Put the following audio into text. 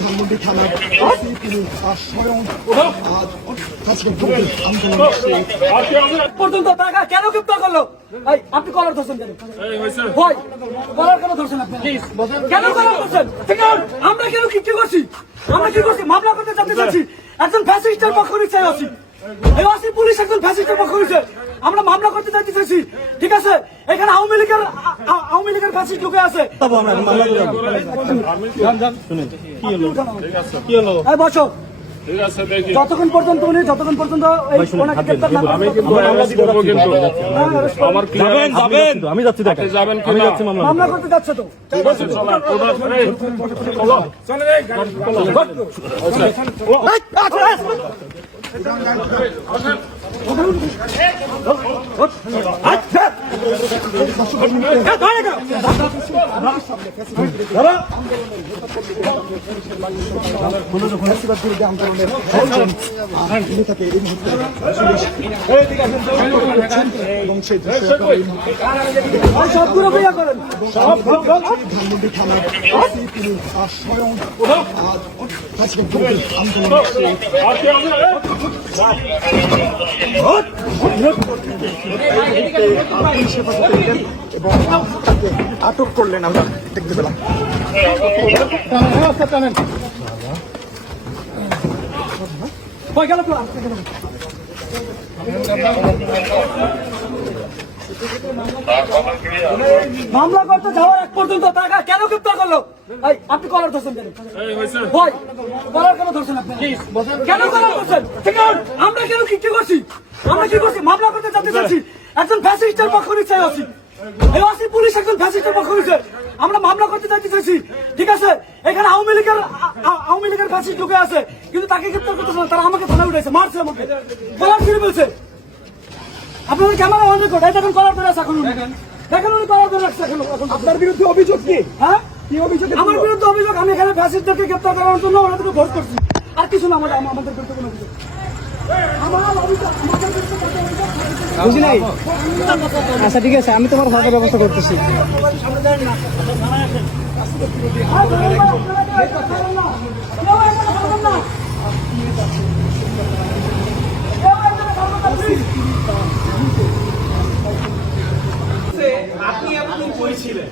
ধানমন্ডি থানার স্বয়ং পর্যন্ত টাকা কেন গ্রেপ্তার করলো? আপনি কলার ধরছেন কেন? ভাই কলার কেন ধরছেন আপনি? কেন কলার ধরছেন? আমরা কেন কি করছি? আমরা কি করছি? মামলা করতে জানতে চাচ্ছি। একজন ফ্যাসিস্টের পক্ষ নিচ্ছে আছি, এই আছি পুলিশ একজন ফ্যাসিস্টের পক্ষ নিচ্ছে। আমরা মামলা করতে জানতে চাইছি, ঠিক আছে? এখানে আওয়ামী লীগের ফ্যাসিস্ট ঢুকে আছে। বসো, যতক্ষণ পর্যন্ত আমি যাচ্ছি, মামলা করতে যাচ্ছে তো ধানমন্ডি থানার স্বয়ং এবং আটক করলেন। আমরা দেখতে পেলাম মামলা করতে যাওয়ার এক পর্যন্ত টাকা কেন গ্রেপ্তার করলো? আপনি কলার ধরছেন কেন? ভাই কলার কেন ধরছেন আপনি? কেন কলার ধরছেন? আমরা কেন কি করছি? আমরা কি করছি? মামলা করতে জানতে চাচ্ছি। একজন ফ্যাসিস্টের পক্ষ নিচ্ছে আছি, এই আছি পুলিশ একজন ফ্যাসিস্টের পক্ষ নিচ্ছে। আমরা মামলা করতে জানতে চাইছি, ঠিক আছে? এখানে আওয়ামী লীগের ফ্যাসিস্ট ঢুকে আছে, কিন্তু তাকে গ্রেপ্তার করতেছে না। তারা আমাকে থানায় উঠেছে, মারছে, আমাকে কলার ফিরে বলছে। আপনাদের ক্যামেরা অন রেকর্ড, এই দেখেন কলার ধরে আছে এখন। দেখেন উনি কলার ধরে রাখছে এখন। আপনার বিরুদ্ধে অভিযোগ কি? হ্যাঁ, কি অভিযোগ? আমার বিরুদ্ধে অভিযোগ আমি এখানে ফ্যাসিস্টদেরকে গ্রেপ্তার করার জন্য ওনাদেরকে ভোট করছি, আর কিছু না। আমাদের বিরুদ্ধে কোনো অভিযোগ বুঝি নাই। আচ্ছা ঠিক আছে, আমি তোমার ভালো ব্যবস্থা করতেছি। আপনি এতদিন কই ছিলেন?